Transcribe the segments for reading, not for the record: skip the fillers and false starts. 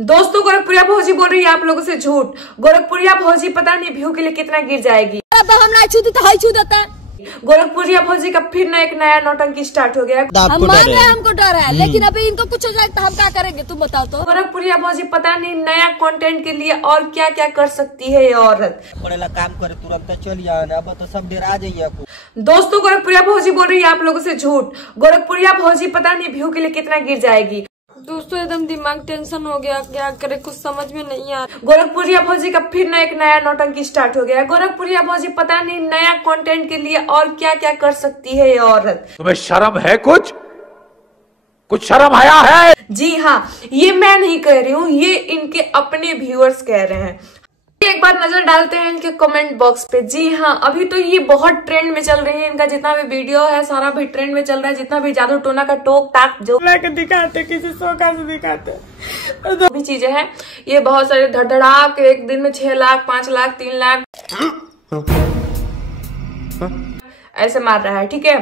दोस्तों गोरखपुरिया भौजी बोल रही है आप लोगों से झूठ। गोरखपुरिया भौजी पता नहीं व्यू के लिए कितना गिर जाएगी। गोरखपुरिया भौजी का फिर एक नया नौटंकी स्टार्ट हो गया। हम मान रहे हैं, हमको डर है, लेकिन अभी इनको कुछ हो जाए तो हम क्या करेंगे तुम बताओ तो। गोरखपुरिया भौजी पता नहीं नया कंटेंट के लिए और क्या क्या कर सकती है ये औरत। काम करे तुरंत चल अब तो सब डरा जाइए। दोस्तों गोरखपुरिया भौजी बोल रही है आप लोगों से झूठ। गोरखपुरिया भौजी पता नहीं व्यू के लिए कितना गिर जाएगी। दोस्तों एकदम दिमाग टेंशन हो गया, क्या करे कुछ समझ में नहीं आ रहा। गोरखपुरिया भौजी का फिर एक नया नौटंकी स्टार्ट हो गया। गोरखपुरिया भौजी पता नहीं नया कंटेंट के लिए और क्या क्या कर सकती है ये औरत। तुम्हें शर्म है? कुछ शर्म आया है? जी हाँ, ये मैं नहीं कह रही हूँ, ये इनके अपने व्यूअर्स कह रहे हैं। एक बार नजर डालते हैं इनके कमेंट बॉक्स पे। जी हाँ, अभी तो ये बहुत ट्रेंड में चल रही है। इनका जितना भी वीडियो है सारा भी ट्रेंड में चल रहा है। जितना भी जादू टोना का टोक टाक जो दिखाते किसी शौका से दिखाते भी चीजें हैं, ये बहुत सारे धड़धड़ाक एक दिन में 6 लाख 5 लाख 3 लाख ऐसे मार रहा है। ठीक है,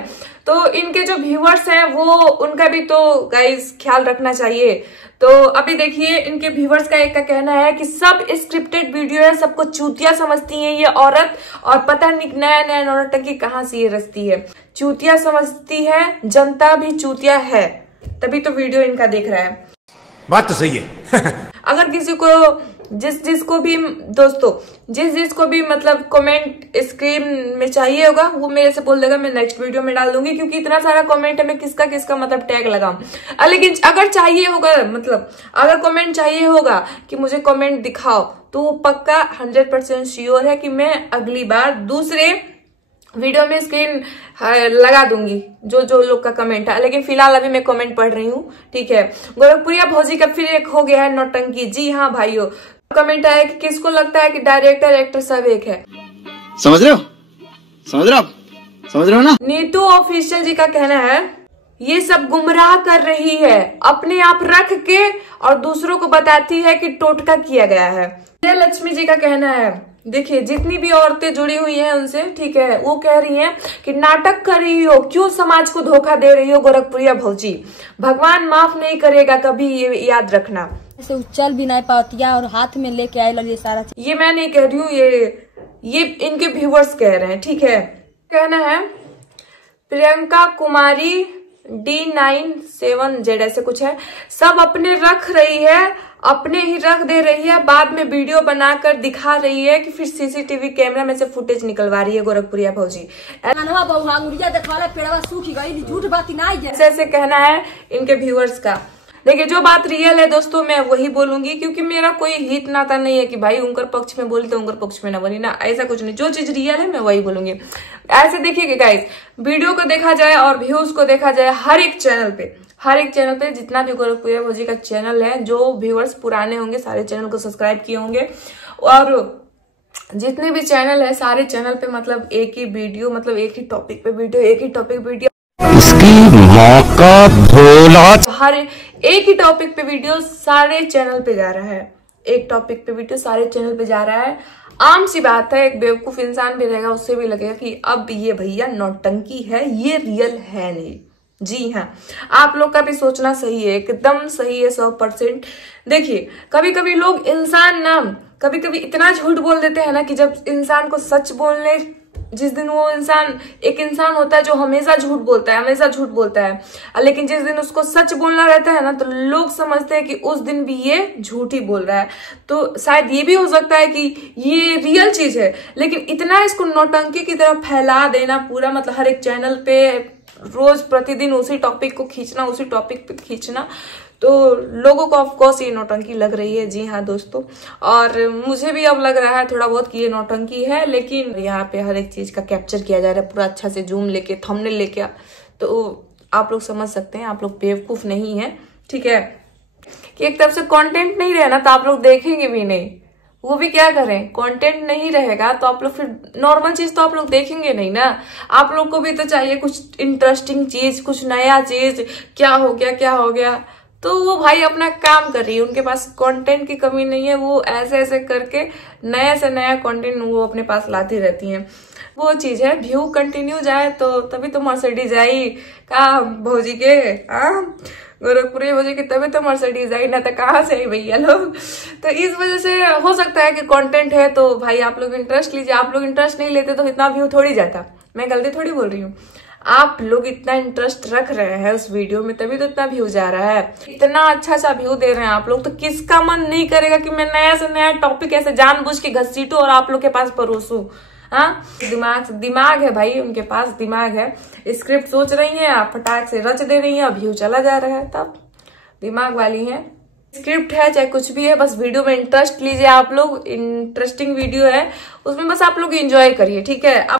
तो इनके जो व्यूअर्स हैं वो उनका भी तो गाइस ख्याल रखना चाहिए। तो अभी देखिए इनके व्यूअर्स का एक का कहना है कि सब स्क्रिप्टेड वीडियो है, सबको चूतिया समझती है ये औरत, और पता नहीं नया नया नौटंकी कहाँ से ये रचती है। चूतिया समझती है, जनता भी चूतिया है, तभी तो वीडियो इनका देख रहा है। बात तो सही है। अगर किसी को जिसको भी दोस्तों जिसको भी मतलब कमेंट स्क्रीन में चाहिए होगा वो मेरे से बोल देगा, मैं नेक्स्ट वीडियो में डाल दूंगी, क्योंकि इतना सारा कमेंट है, मैं किसका किसका मतलब टैग लगाऊं। लेकिन अगर चाहिए होगा मतलब अगर कमेंट चाहिए होगा कि मुझे कमेंट दिखाओ, तो पक्का 100% श्योर है कि मैं अगली बार दूसरे वीडियो में स्क्रीन लगा दूंगी जो लोग का कमेंट है। लेकिन फिलहाल अभी मैं कमेंट पढ़ रही हूँ। ठीक है, गोरखपुरिया भौजी का फिर एक हो गया है नौटंकी। जी हाँ भाइयों, कमेंट आया कि किसको लगता है कि डायरेक्टर एक्टर सब एक है। समझ रहे हो ना। नीतू ऑफिशियल जी का कहना है ये सब गुमराह कर रही है, अपने आप रख के और दूसरों को बताती है कि टोटका किया गया है। लक्ष्मी जी का कहना है, देखिए जितनी भी औरतें जुड़ी हुई हैं उनसे, ठीक है, वो कह रही हैं कि नाटक कर रही हो, क्यों समाज को धोखा दे रही हो गोरखपुरिया भौजी, भगवान माफ नहीं करेगा कभी, ये याद रखना। ऐसे उछल भी नहीं पातिया और हाथ में लेके आए लगे सारा चीज। ये मैं नहीं कह रही हूँ, ये इनके व्यूअर्स कह रहे हैं। ठीक है, कहना है प्रियंका कुमारी D97Z ऐसे कुछ है, सब अपने रख रही है, अपने ही रख दे रही है, बाद में वीडियो बनाकर दिखा रही है कि फिर सीसीटीवी कैमरा में से फुटेज निकलवा रही है गोरखपुरिया भौजी। झूठ बात नहीं, ऐसे कहना है इनके व्यूअर्स का। देखिए जो बात रियल है दोस्तों मैं वही बोलूंगी, क्योंकि मेरा कोई हित नाता नहीं है कि भाई उनकर पक्ष में बोली तो उनकर पक्ष में ना बोली ना, ऐसा कुछ नहीं। जो चीज रियल है मैं वही बोलूंगी। ऐसे देखिए गाइस, वीडियो को देखा जाए और व्यूज को देखा जाए, हर एक चैनल पे जितना भी गोरखपुरिया भौजी का चैनल है, जो व्यूअर्स पुराने होंगे सारे चैनल को सब्सक्राइब किए होंगे, और जितने भी चैनल है सारे चैनल पे मतलब एक ही वीडियो, मतलब एक ही टॉपिक पे वीडियो मौका भोला, हर एक ही टॉपिक पे वीडियो सारे चैनल पे जा रहा है। एक टॉपिक पे वीडियो सारे चैनल पे जा रहा है। आम सी बात है, एक बेवकूफ इंसान भी रहेगा उससे भी लगेगा कि अब ये भैया नौटंकी है, ये रियल है नहीं। जी हाँ, आप लोग का भी सोचना सही है, एकदम सही है 100%। देखिए कभी कभी लोग इंसान ना कभी कभी इतना झूठ बोल देते हैं ना कि जब इंसान को सच बोलने, जिस दिन वो इंसान एक इंसान होता है जो हमेशा झूठ बोलता है, लेकिन जिस दिन उसको सच बोलना रहता है ना तो लोग समझते हैं कि उस दिन भी ये झूठ ही बोल रहा है। तो शायद ये भी हो सकता है कि ये रियल चीज है, लेकिन इतना इसको नौटंकी की तरफ फैला देना पूरा, मतलब हर एक चैनल पे रोज प्रतिदिन उसी टॉपिक को खींचना, तो लोगों को ऑफकोर्स ये नौटंकी लग रही है। जी हाँ दोस्तों, और मुझे भी अब लग रहा है थोड़ा बहुत कि ये नौटंकी है, लेकिन यहाँ पे हर एक चीज का कैप्चर किया जा रहा है पूरा अच्छा से, जूम लेके थंबनेल लेके, तो आप लोग समझ सकते हैं, आप लोग बेवकूफ नहीं है। ठीक है, कि एक तरफ से कंटेंट नहीं रहे ना तो आप लोग देखेंगे भी नहीं, वो भी क्या करें, कंटेंट नहीं रहेगा तो आप लोग फिर नॉर्मल चीज तो आप लोग देखेंगे नहीं ना। आप लोग को भी तो चाहिए कुछ इंटरेस्टिंग चीज, कुछ नया चीज, क्या हो गया, तो वो भाई अपना काम कर रही है, उनके पास कंटेंट की कमी नहीं है, वो ऐसे करके नया से नया कंटेंट वो अपने पास लाती रहती हैं। वो चीज है, व्यू कंटिन्यू जाए तो तभी तो मर्सिडीज आई का भौजी के। गोरखपुरी मुझे की तभी तो मर्सिडीज आई, ना तो कहाँ से आई भैया लोग। तो इस वजह से हो सकता है कि कंटेंट है तो भाई आप लोग इंटरेस्ट लीजिए। आप लोग इंटरेस्ट नहीं लेते तो इतना व्यू थोड़ी जाता। मैं गलती थोड़ी बोल रही हूँ, आप लोग इतना इंटरेस्ट रख रहे हैं उस वीडियो में तभी तो इतना व्यू जा रहा है। इतना अच्छा सा व्यू दे रहे हैं आप लोग, तो किसका मन नहीं करेगा कि मैं नया से नया टॉपिक ऐसे जानबूझ के घसीटूं और आप लोग के पास परोसूं। हाँ, दिमाग है भाई, उनके पास दिमाग है। स्क्रिप्ट सोच रही है, आप फटाक से रच दे रही है, व्यू चला जा रहा है। तब दिमाग वाली है, स्क्रिप्ट है चाहे कुछ भी है, बस वीडियो में इंटरेस्ट लीजिए आप लोग। इंटरेस्टिंग वीडियो है, उसमें बस आप लोग एंजॉय करिए, ठीक है।